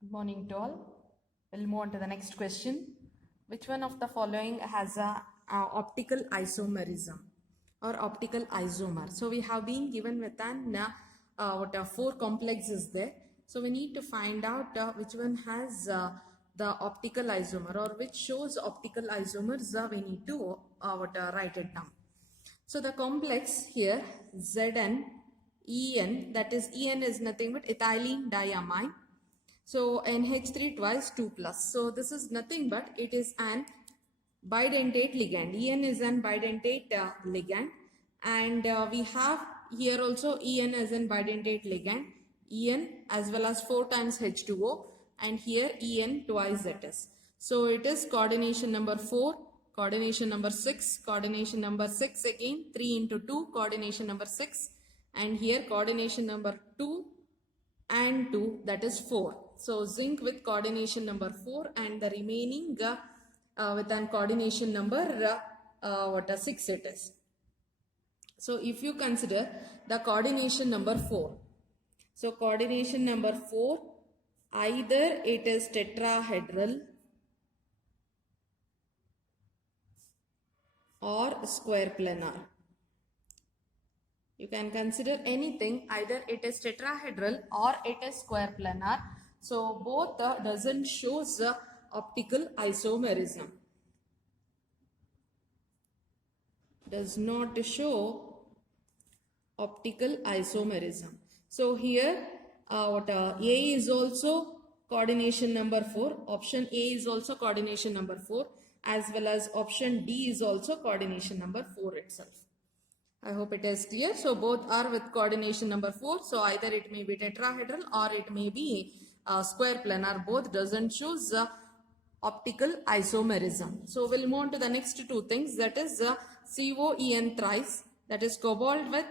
Good morning to all. We'll move on to the next question. Which one of the following has a optical isomerism or optical isomer? So we have been given with an four complexes there. So we need to find out which one has the optical isomer or which shows optical isomers. We need to write it down. So the complex here Zn En, that is En is nothing but ethylene diamine. So NH3 twice 2 plus. So this is nothing but it is an bidentate ligand. En is an bidentate ligand, and we have here also En as an bidentate ligand. En as well as 4 times H2O, and here En twice Zs. So it is coordination number 4, coordination number 6, coordination number 6 again, 3 into 2, coordination number 6, and here coordination number 2 and 2, that is 4. So zinc with coordination number 4 and the remaining with an coordination number 6 it is. So if you consider the coordination number 4, so coordination number 4, either it is tetrahedral or square planar. You can consider anything, either it is tetrahedral or it is square planar. So both doesn't shows optical isomerism. Does not show optical isomerism. So here A is also coordination number 4. Option A is also coordination number 4, as well as option D is also coordination number 4 itself. I hope it is clear. So both are with coordination number 4. So either it may be tetrahedral or it may be square planar. Both doesn't choose optical isomerism. So we'll move on to the next two things, that is COEN thrice, that is cobalt with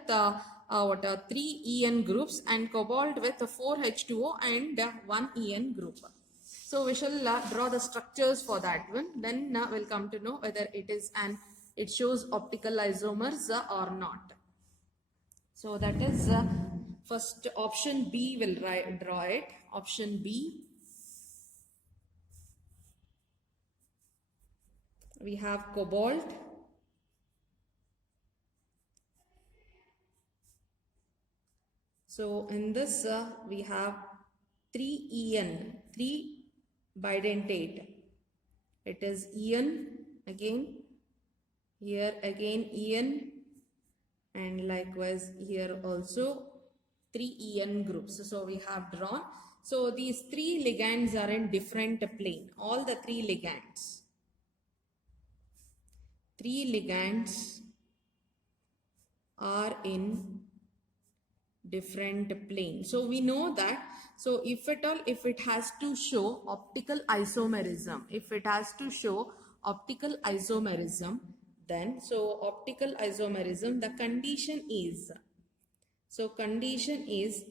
3 En groups and cobalt with 4 H2O and 1 En group. So we shall draw the structures for that one. Then we'll come to know whether it shows optical isomers or not. So that is first option B will draw it. Option B. We have cobalt. So in this we have 3 En, 3 bidentate. It is En again. Here again En, and likewise here also 3 En groups. So we have drawn. So these 3 ligands are in different plane. All the 3 ligands. 3 ligands are in different plane. So we know that, so if at all, if it has to show optical isomerism, then so optical isomerism, the condition is,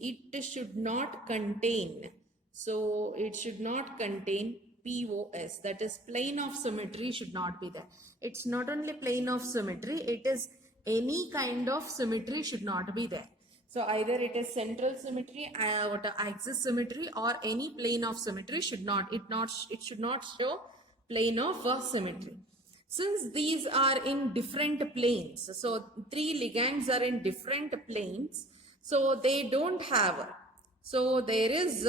it should not contain, so it should not contain POS, that is plane of symmetry should not be there. It's not only plane of symmetry, it is any kind of symmetry should not be there. So either it is central symmetry, axis symmetry, or any plane of symmetry should not show plane of symmetry. Since these are in different planes, so 3 ligands are in different planes, so they don't have, so there is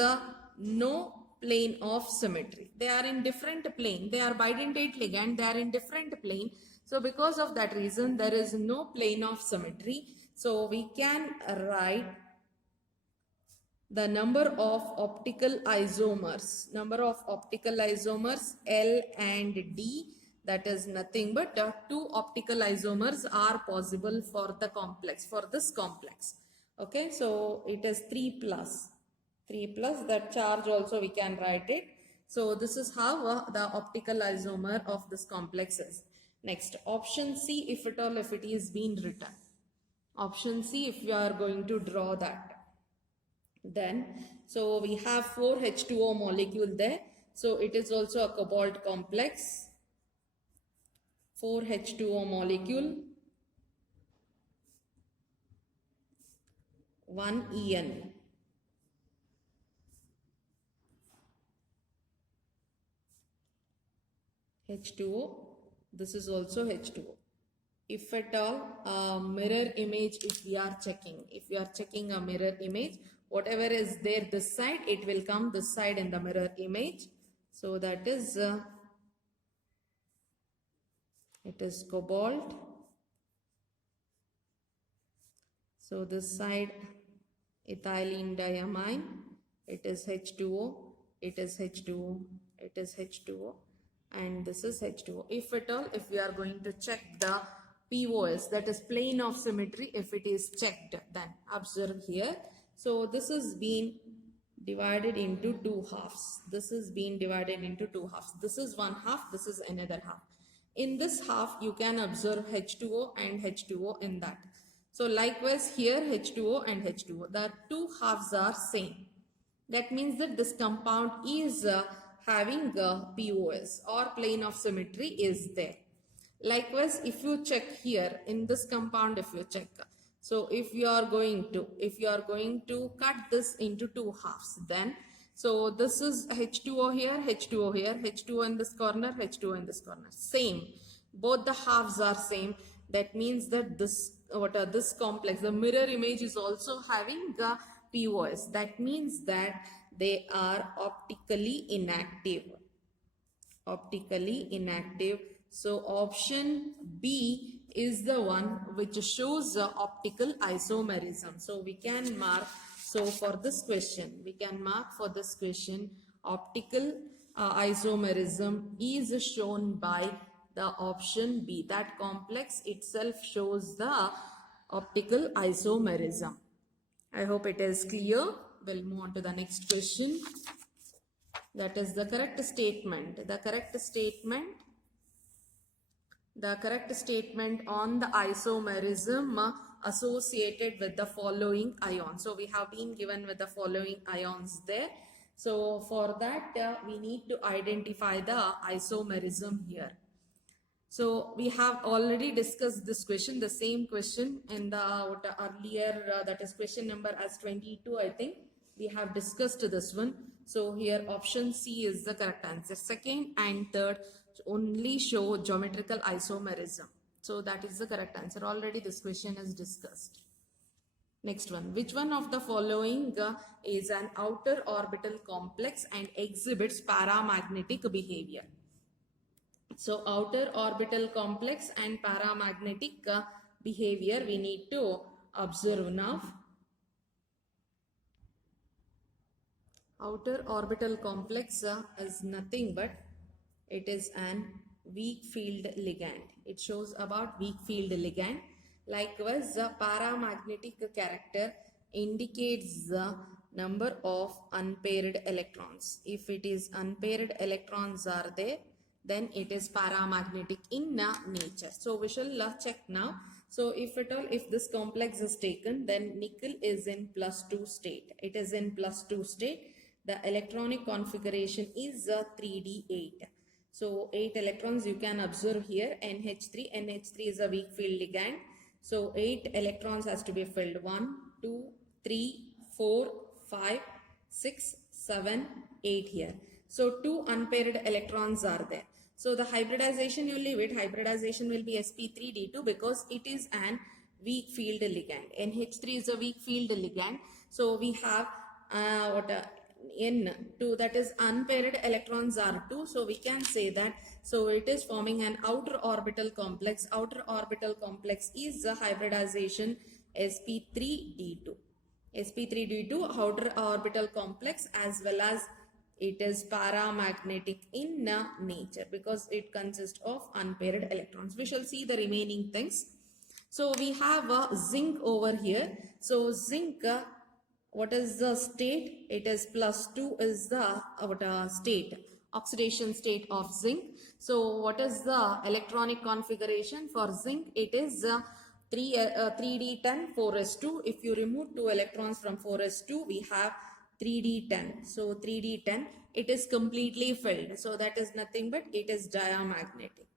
no plane of symmetry. They are in different plane. They are bidentate ligand. They are in different plane. So because of that reason, there is no plane of symmetry. So we can write the number of optical isomers. Number of optical isomers L and D. That is nothing but 2 optical isomers are possible for the complex, for this complex. Okay, so it is 3 plus. 3 plus, that charge also we can write it. So this is how the optical isomer of this complex is. Next, option C, if at all, if it is being written. Option C, if we are going to draw that. Then, so we have 4 H2O molecule there. So it is also a cobalt complex. 4 H2O molecule. 1 En. H2O. This is also H2O. If at all mirror image, if we are checking a mirror image, whatever is there this side, it will come this side in the mirror image. So that is it is cobalt. So this side ethylene diamine, it is H2O, it is H2O, it is H2O, and this is H2O. If at all, if we are going to check the POS, that is plane of symmetry, if it is checked, then observe here. So this is being divided into two halves. This is being divided into two halves. This is one half, this is another half. In this half, you can observe H2O and H2O in that. So likewise here H2O and H2O, the two halves are same. That means that this compound is having POS or plane of symmetry is there. Likewise, if you check here in this compound, if you check, so if you are going to cut this into two halves, then so this is H2O here, H2O here, H2O in this corner, H2O in this corner. Same. Both the halves are same. That means that this complex, the mirror image is also having a POS. That means that they are optically inactive. Optically inactive. So option B is the one which shows optical isomerism. So we can mark. So for this question, we can mark for this question, optical isomerism is shown by the option B. That complex itself shows the optical isomerism. I hope it is clear. We'll move on to the next question. That is the correct statement. The correct statement on the isomerism associated with the following ions. So we have been given with the following ions there. So for that we need to identify the isomerism here. So we have already discussed this question, the same question in the earlier, that is question number as 22, I think. We have discussed this one. So here option C is the correct answer. Second and third only show geometrical isomerism. So that is the correct answer. Already this question is discussed. Next one. Which one of the following is an outer orbital complex and exhibits paramagnetic behavior? So outer orbital complex and paramagnetic behavior we need to observe now. Outer orbital complex is nothing but it is an weak field ligand. It shows about weak field ligand. Likewise, the paramagnetic character indicates the number of unpaired electrons. If it is unpaired electrons are there, then it is paramagnetic in nature. So we shall check now. So if at all, if this complex is taken, then nickel is in +2 state. It is in +2 state. The electronic configuration is 3d8. So 8 electrons you can observe here. NH3. NH3 is a weak field ligand. So 8 electrons has to be filled. 1, 2, 3, 4, 5, 6, 7, 8 here. So 2 unpaired electrons are there. So the hybridization, you leave it. Hybridization will be sp3d2 because it is an weak field ligand. NH3 is a weak field ligand. So we have N2, that is unpaired electrons are 2. So we can say that, so it is forming an outer orbital complex. Outer orbital complex is the hybridization sp3d2. sp3d2 outer orbital complex, as well as it is paramagnetic in nature because it consists of unpaired electrons. We shall see the remaining things. So we have zinc over here. So zinc, what is the state? It is +2 is the state, oxidation state of zinc. So what is the electronic configuration for zinc? It is 3d10 4s2. If you remove 2 electrons from 4s2, we have 3d10. So 3d10, it is completely filled. So that is nothing but it is diamagnetic.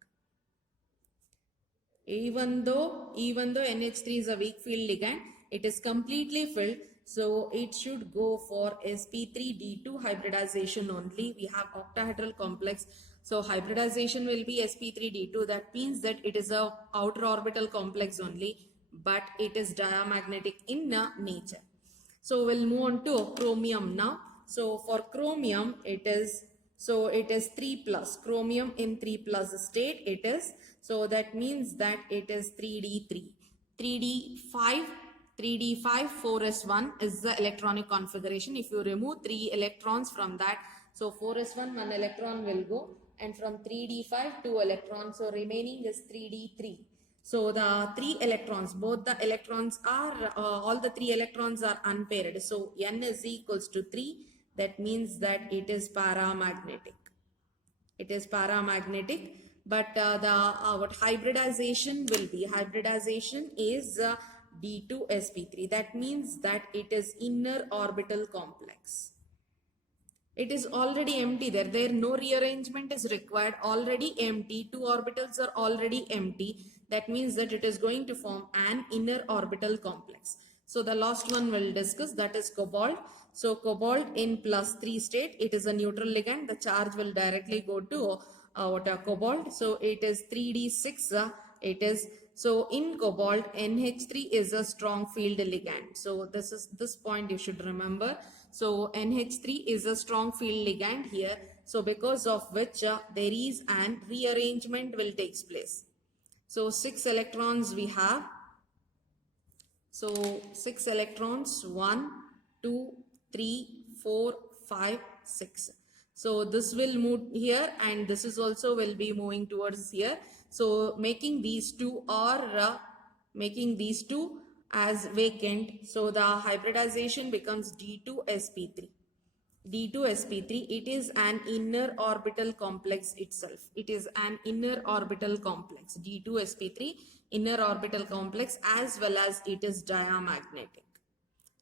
Even though NH3 is a weak field ligand, it is completely filled. So it should go for sp3d2 hybridization only. We have octahedral complex So hybridization will be sp3d2. That means that it is a outer orbital complex only, but it is diamagnetic in nature. So we'll move on to chromium now. So for chromium, it is 3 plus. Chromium in 3 plus state it is. So that means that it is 3d3. 3d5, 3d5, 4s1 is the electronic configuration. If you remove 3 electrons from that, so 4s1, 1 electron will go, and from 3d5, 2 electrons. So remaining is 3d3. So the 3 electrons, both the electrons are, all the 3 electrons are unpaired. So n is equals to 3. That means that it is paramagnetic. It is paramagnetic. But what hybridization will be? Hybridization is D2sp3. That means that it is inner orbital complex. It is already empty there. There no rearrangement is required. Already empty. 2 orbitals are already empty. That means that it is going to form an inner orbital complex. So the last one we'll discuss, that is cobalt. So cobalt in +3 state, it is a neutral ligand. The charge will directly go to cobalt. So it is 3d6. It is, so in cobalt, NH3 is a strong field ligand. So this point you should remember. So NH3 is a strong field ligand here. So because of which there is an rearrangement will take place. So 6 electrons we have. So 6 electrons, 1, 2, 3, 4, 5, 6. So this will move here, and this is also will be moving towards here. So making these two as vacant. So the hybridization becomes D2sp3. D2sp3, it is an inner orbital complex itself. It is an inner orbital complex. D2sp3, inner orbital complex, as well as it is diamagnetic.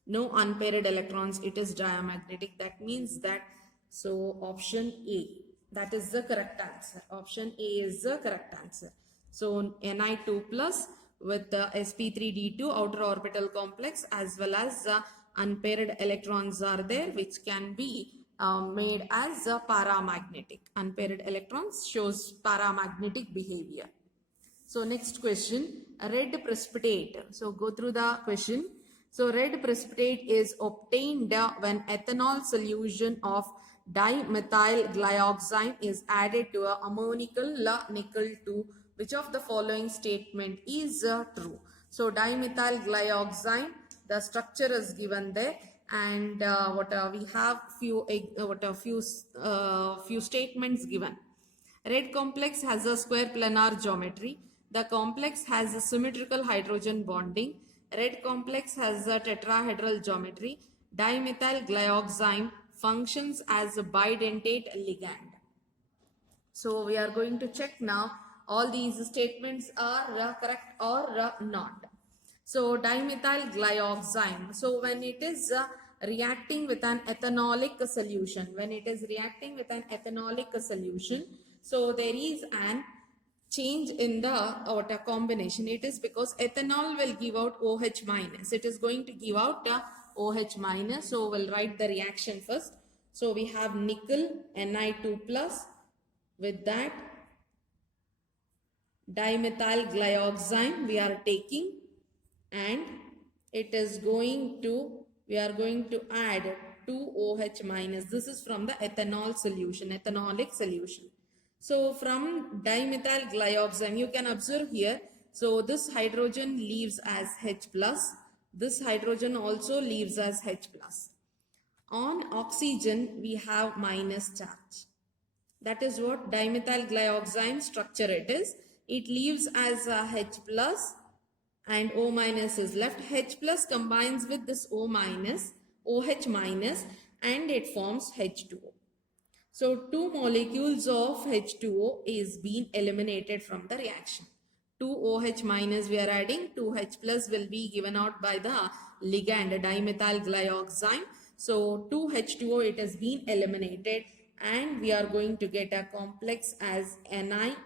No unpaired electrons, it is diamagnetic. That means that, so option A, that is the correct answer. Option A is the correct answer. So Ni2 plus with the sp3d2 outer orbital complex, as well as unpaired electrons are there, which can be made as a paramagnetic. Unpaired electrons shows paramagnetic behavior. So next question, red precipitate. So go through the question. So red precipitate is obtained when ethanol solution of dimethyl glyoxime is added to a ammonical nickel 2. Which of the following statement is true? So dimethyl glyoxime, the structure is given there, and we have few statements given. Red complex has a square planar geometry. The complex has a symmetrical hydrogen bonding. Red complex has a tetrahedral geometry. Dimethyl glyoxime functions as a bidentate ligand. So we are going to check now all these statements are correct or not. So dimethyl glyoxime. So when it is reacting with an ethanolic solution, so there is an change in the water combination. It is because ethanol will give out OH minus. It is going to give out OH minus. So we'll write the reaction first. So we have nickel Ni2 plus, with that dimethyl glyoxime we are taking, and it is going to, we are going to add 2 OH minus. This is from the ethanol solution, ethanolic solution. So from dimethyl glyoxime, you can observe here, so this hydrogen leaves as H plus, this hydrogen also leaves as H plus. On oxygen, we have minus charge. That is what dimethyl glyoxime structure it is. It leaves as a H plus and O minus is left. H plus combines with this O minus, OH minus, and it forms H2O. So 2 molecules of H2O is being eliminated from the reaction. 2 OH minus we are adding, 2 H plus will be given out by the ligand dimethyl glyoxime. So 2 H2O it has been eliminated, and we are going to get a complex as NiDMG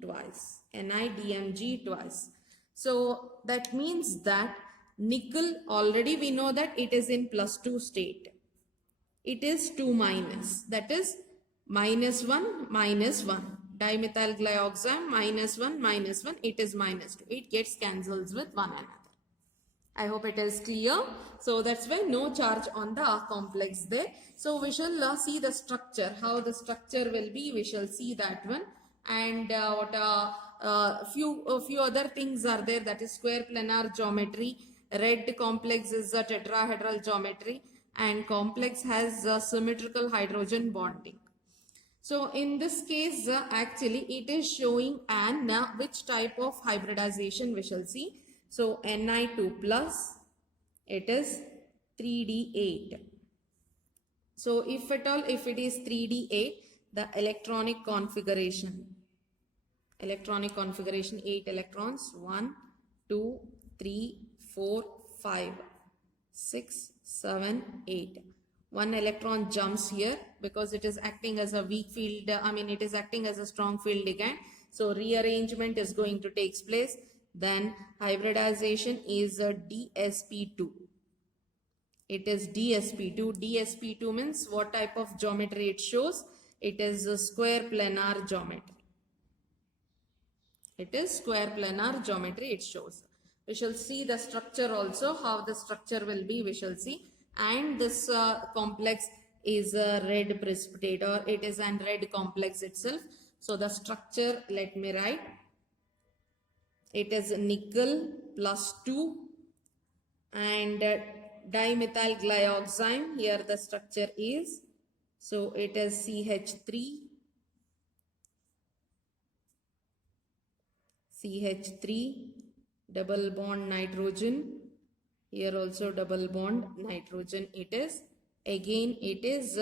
twice. NiDMG twice. So that means that nickel, already we know that it is in +2 state. It is 2 minus. That is -1, -1. Dimethyl glyoxime, -1, -1. It is -2. It gets cancels with one another. I hope it is clear. So that's why no charge on the complex there. So we shall see the structure, how the structure will be. We shall see that one. And few other things are there, that is square planar geometry. Red complex is a tetrahedral geometry, and complex has symmetrical hydrogen bonding. So in this case, actually it is showing an which type of hybridization we shall see. So Ni2 plus, it is 3D8. So if at all, if it is 3D8, the electronic configuration 8 electrons, 1, 2, 3, 4, 5, 6, 7, 8. One electron jumps here because it is acting as a weak field, it is acting as a strong field ligand. So rearrangement is going to take place. Then hybridization is a DsP2. It is DsP2. DsP2 means what type of geometry it shows? It is a square planar geometry. It is square planar geometry it shows. We shall see the structure also, how the structure will be, we shall see. And this complex is a red precipitate, or it is an red complex itself. So the structure, let me write. It is nickel plus 2 and dimethyl glyoxime. Here the structure is. So it is CH3. CH3, double bond nitrogen. Here also double bond nitrogen it is. Again it is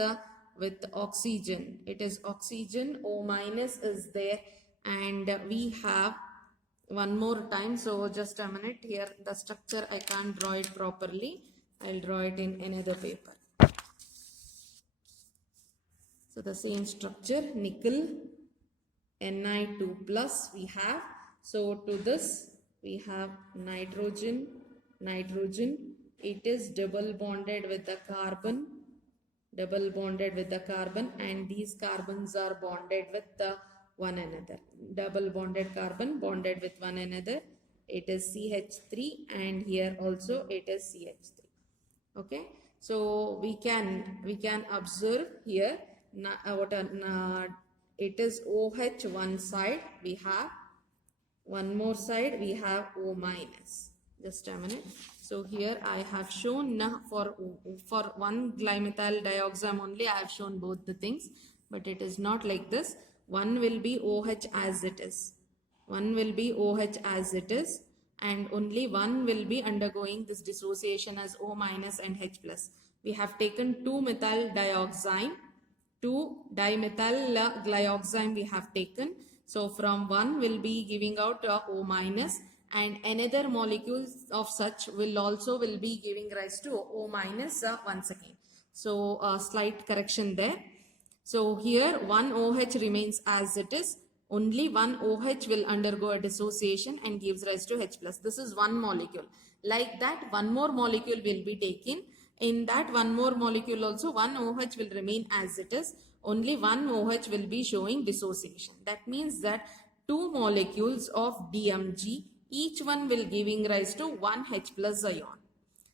with oxygen. It is oxygen, O minus is there, and we have one more time. So just a minute, here the structure I can't draw it properly. I'll draw it in another paper. So the same structure, nickel, Ni2 plus we have. So to this we have nitrogen, it is double bonded with the carbon, and these carbons are bonded with one another. Double bonded carbon bonded with one another. It is CH3, and here also it is CH3. Okay, so we can observe here it is OH one side, we have one more side, we have O minus. Just a minute. So here I have shown for one dimethyl dioxime only, I have shown both the things, but it is not like this. One will be OH as it is. And only one will be undergoing this dissociation as O minus and H plus. We have taken 2-methyl dioxime, 2-dimethyl glyoxime we have taken. So from one will be giving out O minus, and another molecule of such will be giving rise to O minus once again. So slight correction there. So here one OH remains as it is. Only one OH will undergo a dissociation and gives rise to H plus. This is one molecule. Like that, one more molecule will be taken. In that one more molecule also, one OH will remain as it is. Only one OH will be showing dissociation. That means that two molecules of DMG, each one will giving rise to one H plus ion.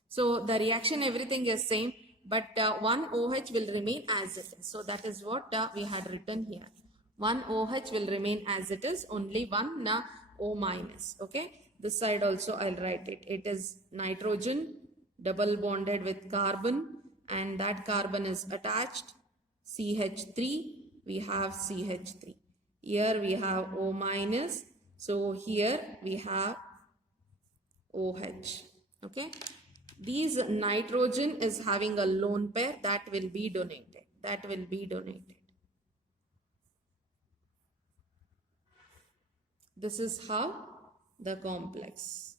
So the reaction, everything is same, but one OH will remain as it is. So that is what we had written here. One OH will remain as it is, only one O minus. Okay, this side also I'll write it. It is nitrogen double bonded with carbon, and that carbon is attached. CH3, we have CH3. Here we have O minus. So here we have OH. Okay. These nitrogen is having a lone pair that will be donated. This is how the complex.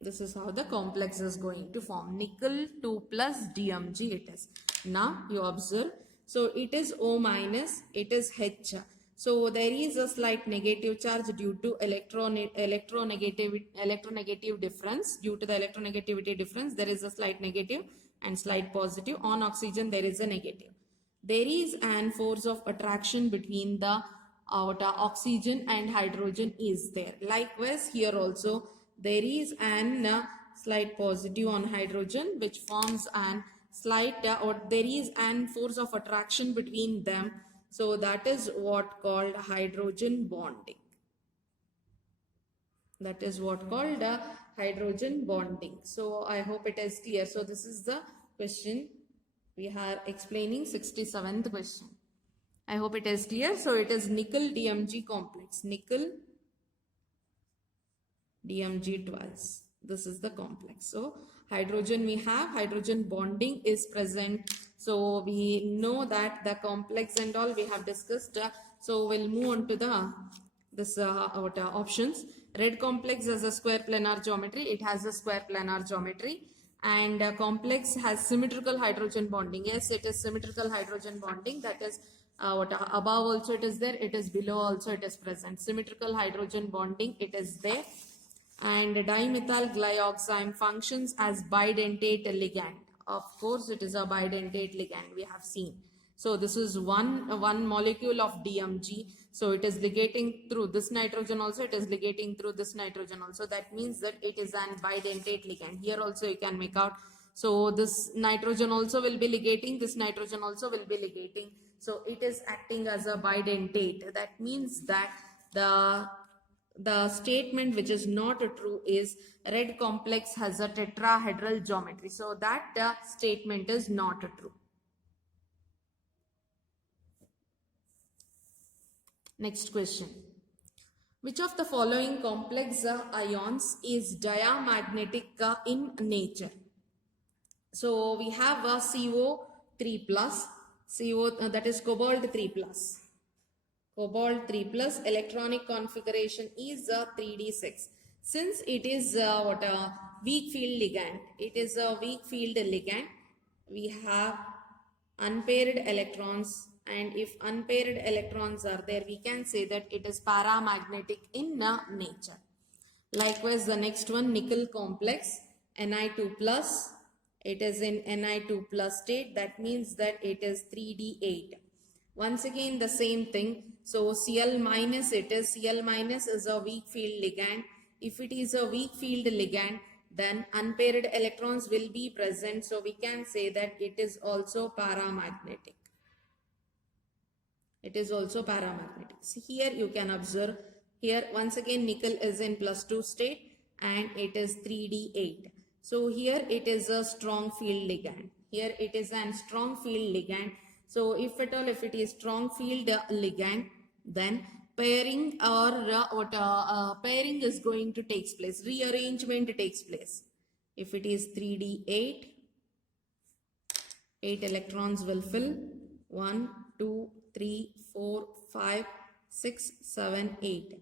This is how the complex is going to form. Nickel 2 plus DMG it is. Now you observe. So it is O minus, it is H. So there is a slight negative charge due to electronegative difference. Due to the electronegativity difference, there is a slight negative and slight positive. On oxygen, there is a negative. There is an force of attraction between the oxygen and hydrogen is there. Likewise, here also there is an slight positive on hydrogen, which forms an slight or there is an force of attraction between them. So that is what called hydrogen bonding. That is what called hydrogen bonding. So I hope it is clear. So this is the question. We are explaining 67th question. I hope it is clear. So it is nickel DMG complex. Nickel DMG twice. This is the complex. So hydrogen we have, hydrogen bonding is present. So we know that the complex and all we have discussed. So we'll move on to the options. Red complex has a square planar geometry. It has a square planar geometry. And complex has symmetrical hydrogen bonding. Yes, it is symmetrical hydrogen bonding. That is above also it is there. It is below also it is present. Symmetrical hydrogen bonding, it is there. And dimethyl glyoxime functions as bidentate ligand. Of course, it is a bidentate ligand we have seen. So this is one molecule of DMG. So it is ligating through this nitrogen also. It is ligating through this nitrogen also. That means that it is an bidentate ligand. Here also you can make out. So this nitrogen also will be ligating. This nitrogen also will be ligating. So it is acting as a bidentate. That means that the statement which is not true is red complex has a tetrahedral geometry. So that statement is not true. Next question. Which of the following complex ions is diamagnetic in nature? So we have a CO3 plus, that is cobalt 3 plus. Cobalt 3 plus electronic configuration is a 3d6. Since it is a weak field ligand, it is a weak field ligand. We have unpaired electrons, and if unpaired electrons are there, we can say that it is paramagnetic in nature. Likewise, the next one, nickel complex, Ni2 plus. It is in Ni2 plus state. That means that it is 3d8. Once again, the same thing. So Cl minus, it is Cl minus is a weak field ligand. If it is a weak field ligand, then unpaired electrons will be present. So we can say that it is also paramagnetic. It is also paramagnetic. See here you can observe. Here once again nickel is in +2 state and it is 3d8. So here it is a strong field ligand. Here it is a strong field ligand. So if at all, if it is strong field ligand, then pairing or pairing is going to take place. Rearrangement takes place. If it is 3d8, 8 electrons will fill. 1, 2, 3, 4, 5, 6, 7, 8.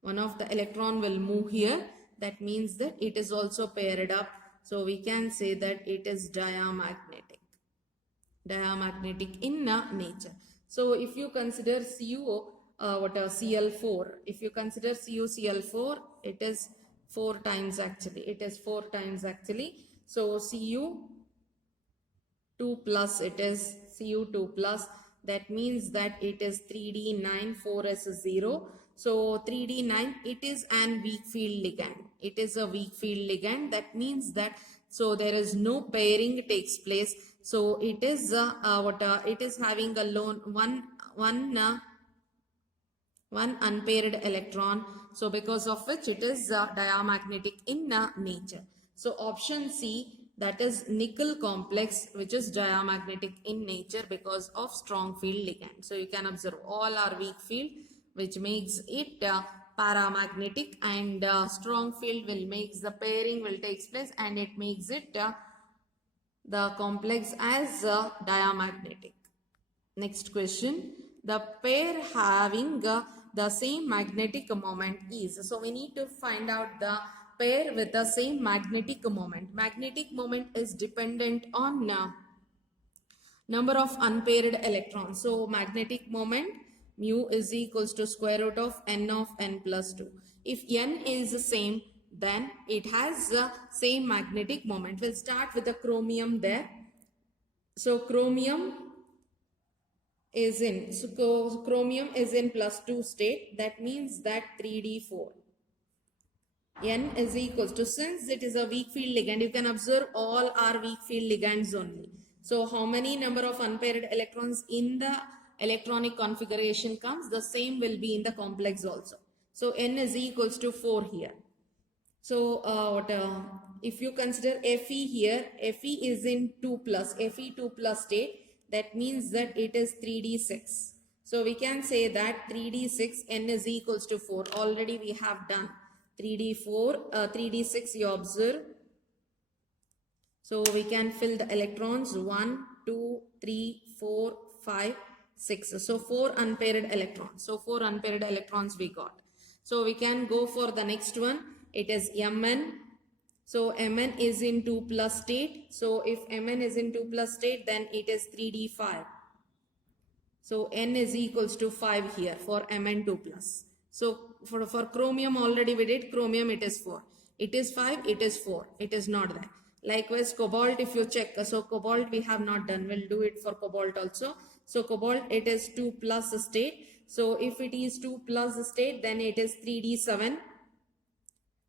One of the electron will move here. That means that it is also paired up. So we can say that it is diamagnetic. Diamagnetic in nature. So if you consider Cl4, if you consider CuCl4, it is 4 times actually. It is 4 times actually. So Cu2 plus, it is Cu2 plus. That means that it is 3d9, 4s0. So 3d9, it is an weak field ligand. It is a weak field ligand. That means that so there is no pairing takes place. So it is it is having a lone one unpaired electron. So because of which it is diamagnetic in nature. So option C, that is nickel complex, which is diamagnetic in nature because of strong field ligand. So you can observe all are weak field, which makes it paramagnetic, and strong field will makes the pairing will takes place, and it makes it the complex as diamagnetic. Next question. The pair having the same magnetic moment is. So we need to find out the pair with the same magnetic moment. Magnetic moment is dependent on number of unpaired electrons. So magnetic moment mu is equals to square root of n plus 2. If n is the same, then it has the same magnetic moment. We'll start with the chromium there. So chromium is in plus 2 state. That means that 3d4. N is equals to, since it is a weak field ligand, you can observe all are weak field ligands only. So how many number of unpaired electrons in the electronic configuration comes, the same will be in the complex also. So N is equals to 4 here. So if you consider Fe here, Fe is in 2 plus, Fe2 plus state, that means that it is 3d6. So we can say that 3d6 N is equals to 4. Already we have done 3d4, 3d6 you observe. So we can fill the electrons 1, 2, 3, 4, 5, 6. So 4 unpaired electrons. So 4 unpaired electrons we got. So we can go for the next one. It is Mn. So Mn is in 2 plus state. So if Mn is in 2 plus state, then it is 3d5. So N is equals to 5 here for Mn2 plus. So for chromium already we did, chromium it is 4. It is 5, it is 4. It is not there. Likewise cobalt, if you check, so cobalt we have not done. We'll do it for cobalt also. So cobalt it is 2 plus state. So if it is 2 plus state, then it is 3d7.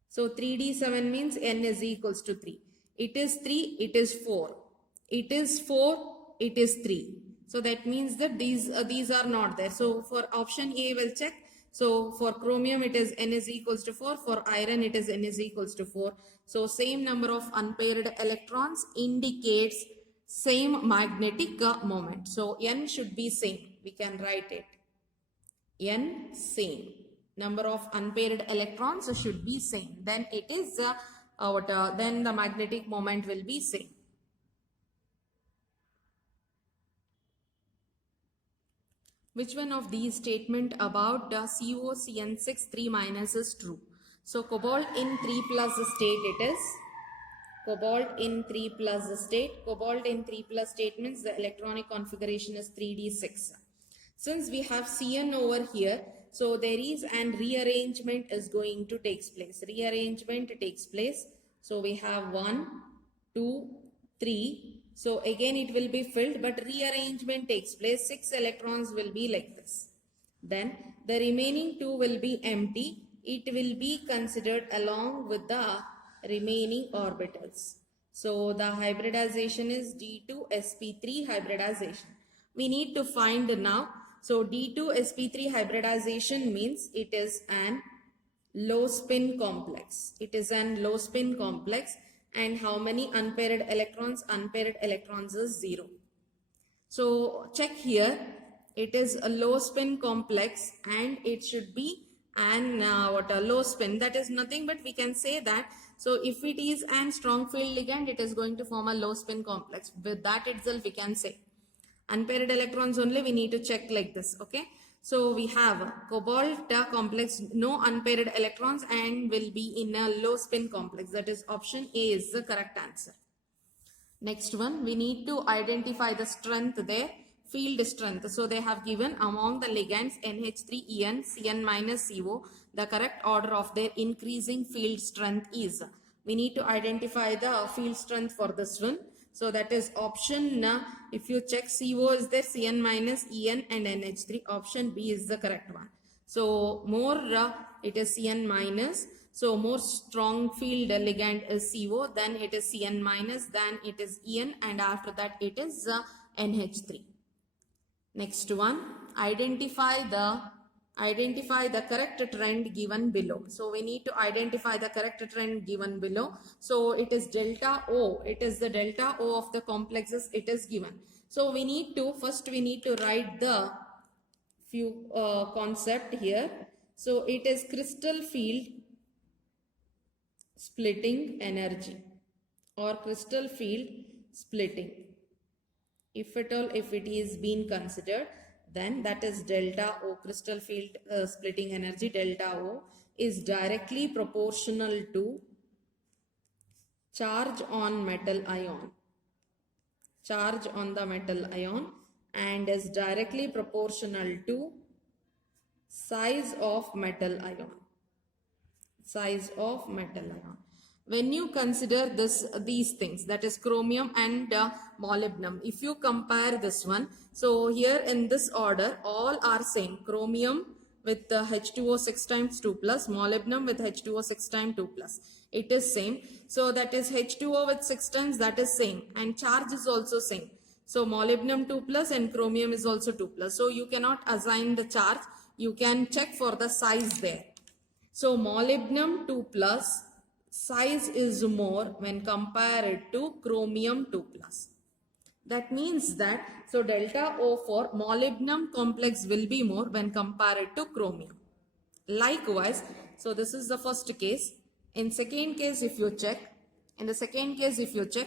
So 3d7 means N is equals to 3. It is 3, it is 4. It is 4, it is 3. So that means that these are not there. So for option A we'll check. So for chromium it is N is equals to 4. For iron it is N is equals to 4. So same number of unpaired electrons indicates same magnetic moment. So N should be same. We can write it. N same. Number of unpaired electrons should be same. Then it is then the magnetic moment will be same. Which one of these statement about the COCN6 3 minus is true? So cobalt in 3 plus state it is. Cobalt in 3 plus state. Cobalt in 3 plus state means the electronic configuration is 3d6. Since we have Cn over here, so there is an rearrangement is going to take place. Rearrangement takes place. So we have 1, 2, 3. So again it will be filled, but rearrangement takes place. 6 electrons will be like this. Then the remaining 2 will be empty. It will be considered along with the remaining orbitals. So the hybridization is D2sp3 hybridization. We need to find now. So D2sp3 hybridization means it is an low spin complex. It is an low spin complex. And how many unpaired electrons? Unpaired electrons is 0. So check here. It is a low spin complex and it should be an low spin. That is nothing but we can say that. So if it is an strong field ligand, it is going to form a low spin complex. With that itself we can say. Unpaired electrons only we need to check like this. Okay. So we have cobalt complex, no unpaired electrons and will be in a low spin complex. That is option A is the correct answer. Next one, we need to identify the strength there, field strength. So they have given among the ligands NH3En, Cn minus CO, the correct order of their increasing field strength is. We need to identify the field strength for this one. So that is option, if you check CO is there, Cn minus En and NH3. Option B is the correct one. So more it is Cn minus. So more strong field ligand is CO, then it is Cn minus, then it is En, and after that it is NH3. Next one, identify the correct trend given below. So we need to identify the correct trend given below. So it is delta O. It is the delta O of the complexes it is given. So we need to, first we need to write the few concept here. So it is crystal field splitting energy or crystal field splitting. If at all, if it is being considered, then that is delta O, crystal field splitting energy delta O is directly proportional to charge on metal ion. Charge on the metal ion and is directly proportional to Size of metal ion. Size of metal ion. When you consider these things, that is chromium and molybdenum, if you compare this one, so here in this order, all are same. Chromium with H2O 6 times 2 plus, molybdenum with H2O 6 times 2 plus. It is same. So that is H2O with 6 times, that is same. And charge is also same. So molybdenum 2 plus and chromium is also 2 plus. So you cannot assign the charge. You can check for the size there. So molybdenum 2 plus size is more when compared to chromium 2 plus. That means that, so delta O for molybdenum complex will be more when compared to chromium. Likewise, so this is the first case. In second case, if you check,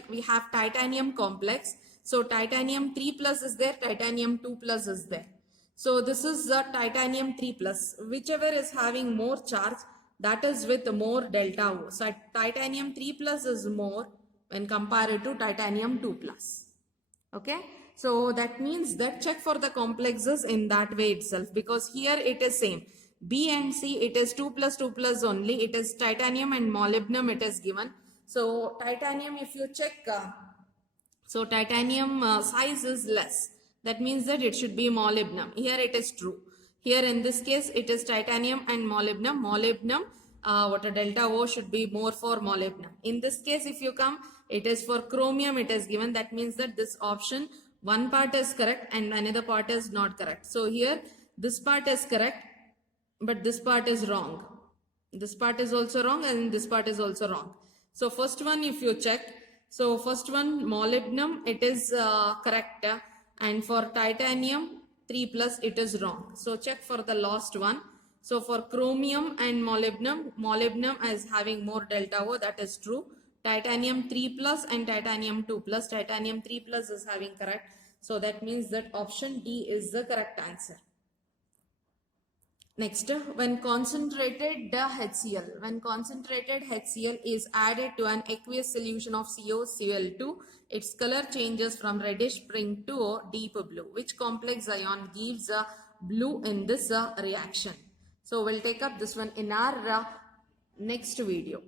we have titanium complex. So titanium 3 plus is there, titanium 2 plus is there. So this is the titanium 3 plus. Whichever is having more charge, that is with more delta O. So titanium 3 plus is more when compared to titanium 2 plus. Okay. So that means that check for the complexes in that way itself, because here it is same. B and C, it is 2 plus only. It is titanium and molybdenum it is given. So titanium, if you check, so titanium size is less. That means that it should be molybdenum. Here it is true. Here in this case, it is titanium and molybdenum. Molybdenum, what a delta O should be more for molybdenum. In this case, if you come, it is for chromium it is given. That means that this option, one part is correct and another part is not correct. So here, this part is correct, but this part is wrong. This part is also wrong and this part is also wrong. So first one, if you check, so first one molybdenum, it is correct, and for titanium 3 plus it is wrong. So check for the last one. So for chromium and molybdenum is having more delta O, that is true. Titanium 3 plus and titanium 2 plus, titanium 3 plus is having correct. So that means that option D is the correct answer. Next, when concentrated HCl is added to an aqueous solution of COCl2, its color changes from reddish pink to deep blue. Which complex ion gives blue in this reaction? So we'll take up this one in our next video.